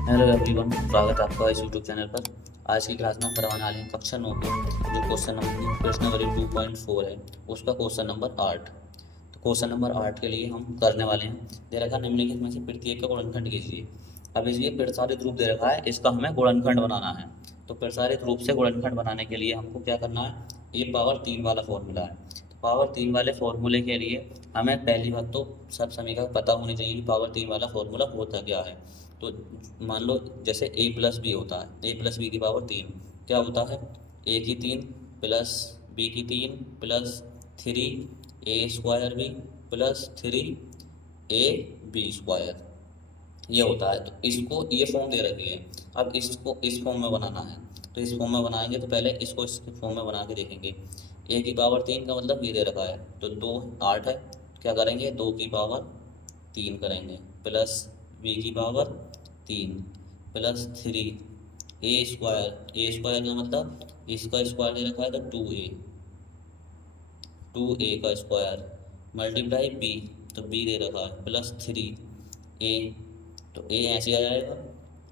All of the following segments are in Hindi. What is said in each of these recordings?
हेलो एवरीवन, स्वागत है आपका इस यूट्यूब चैनल पर। आज की क्लास में हम करवाने वाले हैं कक्षा 9 के जो क्वेश्चन नंबर प्रश्न नंबर 2.4 है, उसका क्वेश्चन नंबर 8। तो क्वेश्चन नंबर 8 के लिए हम करने वाले हैं, दे रखा है निम्नलिखित में से प्रत्येक का गुणनखंड कीजिए। अब इसलिए प्रसारित रूप दे रखा है, इसका हमें गुणनखंड बनाना है। तो प्रसारित रूप से गुणनखंड बनाने के लिए हमको क्या करना है, ये पावर 3 वाला फॉर्मूला है। तो पावर 3 वाले फॉर्मूले के लिए हमें पहली बात तो सब समीकरण पता होनी चाहिए कि पावर 3 वाला फॉर्मूला होता क्या है। तो मान लो जैसे ए प्लस बी होता है, ए प्लस बी की पावर 3 क्या होता है, ए की 3 प्लस बी की 3 plus 3 a square B plus 3 a B square, ये होता है। तो इसको ये फॉर्म दे रखी है। अब इसको इस फॉर्म में बनाना है, तो इस फॉर्म में बनाएंगे तो पहले इसको इसके फॉर्म में बना के देखेंगे। ए की पावर 3 का मतलब ये दे रखा है, तो 2 8 है, क्या करेंगे 2 की पावर 3 करेंगे प्लस बी की power 3 plus 3 a square, A square का मतलब इसका स्क्वायर दे रखा है तो 2 ए का स्क्वायर मल्टीप्लाई बी, तो बी दे रखा है प्लस 3 ए, तो ए ऐसे आ जाएगा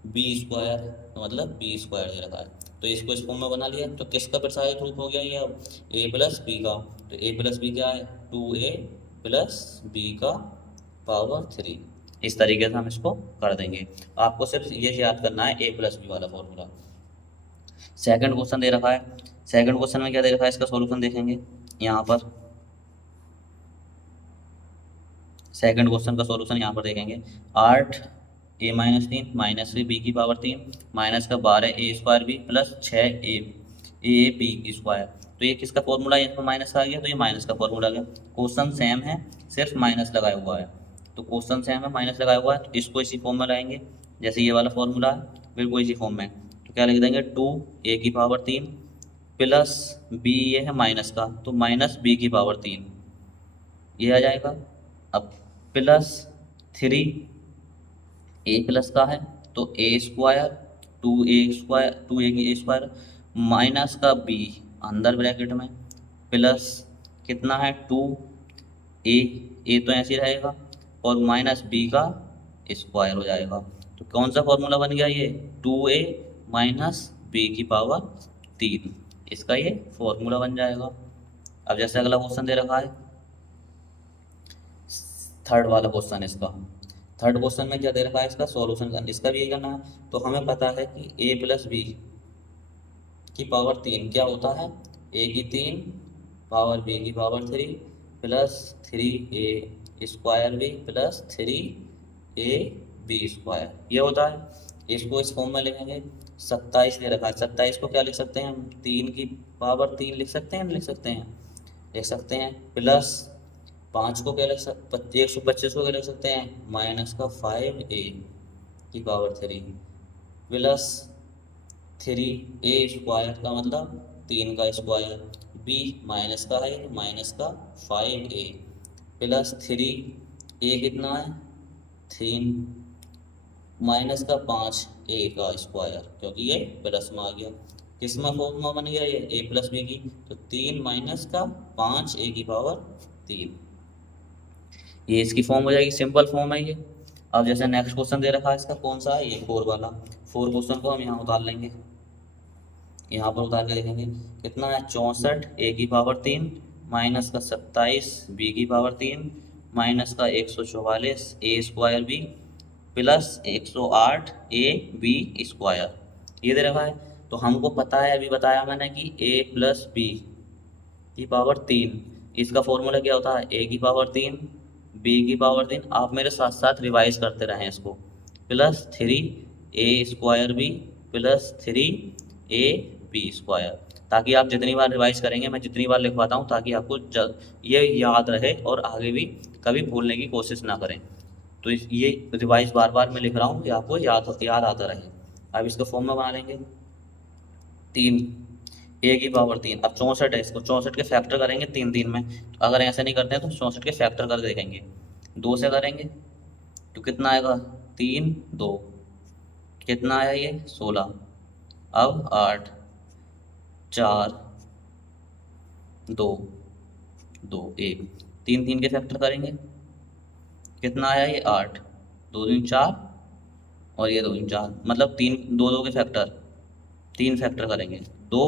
बी स्क्वायर, तो मतलब बी स्क्वायर दे रखा है। तो इसको इस फॉर्म में बना लिया, तो किसका प्रसारित रूप हो गया ये अब, ए प्लस बी का। तो ए प्लस बी क्या है, 2a प्लस बी का पावर 3। इस तरीके से हम इसको कर देंगे। आपको सिर्फ ये याद करना है ए प्लस बी वाला फॉर्मूला। सेकंड क्वेश्चन दे रखा है, सेकंड क्वेश्चन में क्या दे रखा है, इसका सॉल्यूशन देखेंगे यहाँ पर। सेकंड क्वेश्चन का सॉल्यूशन यहाँ पर देखेंगे, 8 a-3 माइनस 3 बी की पावर 3 माइनस का 12 A square B plus 6 A B square. तो ये किसका फॉर्मूला है, यहाँ पर माइनस आ गया तो ये माइनस का फॉर्मूला आ गया। क्वेश्चन सेम है, सिर्फ माइनस लगाया हुआ है। तो क्वेश्चन सेम है, माइनस लगाया हुआ है, तो इसको इसी फॉर्म में लाएंगे जैसे ये वाला फॉर्मूला है, बिल्कुल इसी फॉर्म में। तो क्या लिख देंगे, 2 a की पावर 3 प्लस बी, ये है माइनस का, तो माइनस बी की पावर 3 ये आ जाएगा। अब प्लस 3 ए प्लस का है तो ए स्क्वायर, 2 ए की स्क्वायर माइनस का बी अंदर ब्रैकेट में प्लस कितना है 2 ए तो ऐसे ही रहेगा और माइनस बी का स्क्वायर हो जाएगा। तो कौन सा फॉर्मूला बन गया ये, 2a माइनस बी की पावर 3, इसका ये फॉर्मूला बन जाएगा। अब जैसे अगला क्वेश्चन दे रखा है, थर्ड वाला क्वेश्चन इसका। थर्ड क्वेश्चन में क्या दे रखा है, इसका सॉल्यूशन करना, इसका भी यही करना है। तो हमें पता है कि ए प्लस बी की पावर 3 क्या होता है, ए की 3 पावर बी की power 3 plus 3 a square B plus 3 a B square, ये होता है। इसको इस फॉर्म में लिखेंगे। 27 दे रखा है, 27 को क्या लिख सकते हैं हम, 3 की पावर 3 लिख सकते हैं, लिख सकते हैं, लिख सकते हैं प्लस 5 को क्या लिख सकते, 125 को क्या लिख सकते हैं, माइनस का 5a की पावर 3 प्लस 3a स्क्वायर का मतलब 3 का स्क्वायर, b माइनस का है तो माइनस का 5a प्लस 3a कितना है 3 माइनस का 5a का स्क्वायर, क्योंकि ये प्लस में आ गया। किस में फॉर्म में बन गया ये, a प्लस बी की, तो 3 माइनस का 5a की पावर 3, ये इसकी फॉर्म हो जाएगी, सिंपल फॉर्म है ये। अब जैसे नेक्स्ट क्वेश्चन दे रखा है, इसका कौन सा है, ये 4 वाला। 4 क्वेश्चन को हम यहाँ उतार लेंगे, यहाँ पर उतार के देखेंगे कितना है, 64 ए की पावर 3 माइनस का 27 बी की पावर 3 माइनस का 144 A square B plus 108 A B square, ये दे रखा है। तो हमको पता है, अभी बताया मैंने कि ए प्लस बी की पावर 3, इसका फॉर्मूला क्या होता है, ए की पावर 3 बी की पावर 3, आप मेरे साथ साथ रिवाइज करते रहें इसको, plus 3 a square B plus 3 a B square, ताकि आप जितनी बार रिवाइज करेंगे, मैं जितनी बार लिखवाता हूँ ताकि आपको ये याद रहे और आगे भी कभी भूलने की कोशिश ना करें। तो ये रिवाइज बार बार मैं लिख रहा हूँ कि आपको याद आता रहे। अब इसको फॉर्म में बना लेंगे, 3 ए की पावर 3, अब 64 है, इसको 64 के फैक्टर करेंगे 3 3 में। तो अगर ऐसे नहीं करते हैं तो 64 के फैक्टर कर देखेंगे, 2 से करेंगे तो कितना आएगा, 3 2 कितना आया ये 16, अब 8 4 2 2 1, 3 के फैक्टर करेंगे कितना आया ये 8, 2 3 4 और ये 2 4, मतलब 3 2 2 के फैक्टर, 3 फैक्टर करेंगे, 2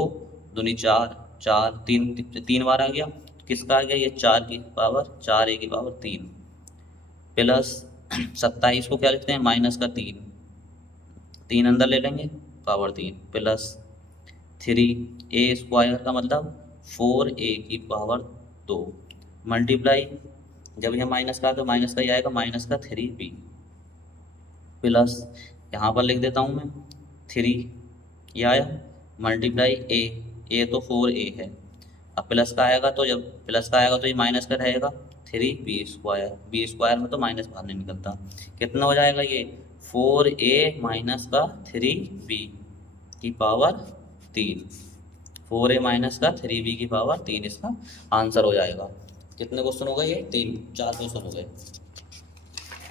दूनी 4, 4 3 3 बार आ गया, किसका आ गया ये 4 की पावर 4 a की पावर 3 प्लस 27 को क्या लिखते हैं माइनस का 3, 3 अंदर ले लेंगे पावर 3 प्लस 3 a स्क्वायर का मतलब 4a की पावर 2 मल्टीप्लाई, जब यह माइनस का तो माइनस का ही आएगा, माइनस का 3b प्लस यहाँ पर लिख देता हूँ मैं 3 ये आया मल्टीप्लाई ए तो 4a है, अब प्लस का आएगा तो जब प्लस का आएगा तो ये माइनस का रहेगा 3b स्क्वायर में तो माइनस बाहर नहीं निकलता, कितना हो जाएगा ये 4a माइनस का 3b की पावर 3, 4a माइनस का 3b की पावर 3 इसका आंसर हो जाएगा। कितने क्वेश्चन हो गए ये 4 क्वेश्चन हो गए।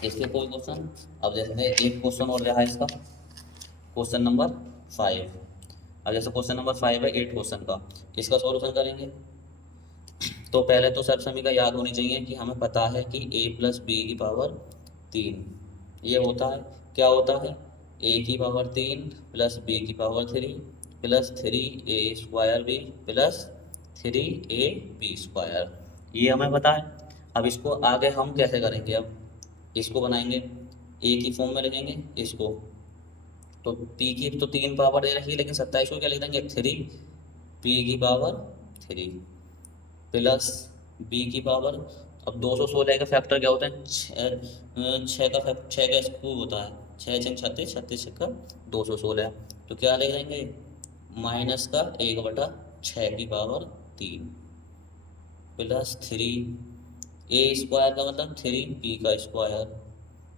इसके कोई क्वेश्चन, अब जैसे एक क्वेश्चन और रहा है इसका क्वेश्चन नंबर 5। अब जैसे क्वेश्चन नंबर 5 है 8 क्वेश्चन का, इसका सॉल्यूशन करेंगे। तो पहले तो सर सभी का याद होनी चाहिए कि हमें पता है कि a प्लस बी की पावर 3 ये होता है, क्या होता है a की पावर 3 प्लस b की power 3 plus 3a square b plus 3ab square, ये हमें पता है। अब इसको आगे हम कैसे करेंगे, अब इसको बनाएंगे a की फॉर्म में लिखेंगे इसको, तो p की तो 3 पावर दे रखी है, लेकिन 27 को क्या लिख देंगे 3p की पावर 3 प्लस b की पावर, अब 216 का फैक्टर क्या होता है 6 का स्क्वायर होता है, 6 6 36 36 का 216, तो क्या लिख देंगे माइनस का 1/6 की पावर 3 प्लस 3a स्क्वायर का मतलब 3p का स्क्वायर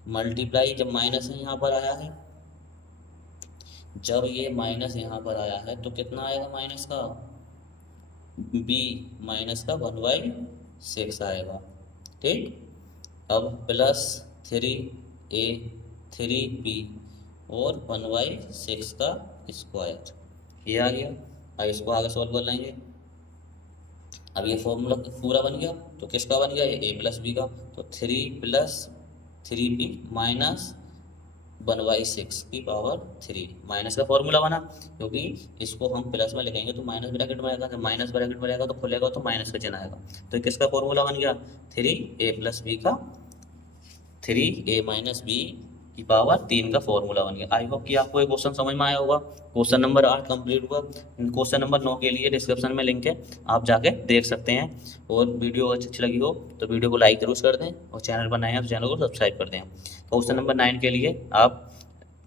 मल्टीप्लाई, जब माइनस यहाँ पर आया है, जब ये माइनस यहाँ पर आया है तो कितना आएगा माइनस का b माइनस का 1/6 आएगा, ठीक। अब प्लस 3a 3b और 1/6 का स्क्वायर, ये आ गया। अब इसको आगे सॉल्व कर लेंगे। अब ये फॉर्मूला पूरा बन गया, तो किसका बन गया ये a प्लस बी का, तो 3 प्लस 3b माइनस 1/6 की पावर 3 माइनस का फॉर्मूला बना, क्योंकि इसको हम प्लस में लिखेंगे तो माइनस ब्रैकेट में आएगा, जब माइनस ब्रैकेट में रहेगा तो खुलेगा तो माइनस का चिन्ह आएगा, तो किसका फॉर्मूला बन गया 3a प्लस बी का 3a माइनस बी की पावर 3 का फॉर्मूला बन गया। आई होप कि आपको ये क्वेश्चन समझ में आया होगा। क्वेश्चन नंबर 8 कंप्लीट हुआ। क्वेश्चन नंबर 9 के लिए डिस्क्रिप्शन में लिंक है, आप जाके देख सकते हैं। और वीडियो अच्छी लगी हो तो वीडियो को लाइक जरूर कर दें, और चैनल पर नए हैं तो चैनल को सब्सक्राइब कर दें। क्वेश्चन नंबर 9 के लिए आप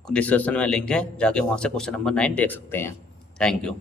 डिस्क्रिप्शन में लिंक है, जाके वहाँ से क्वेश्चन नंबर 9 देख सकते हैं। Thank you.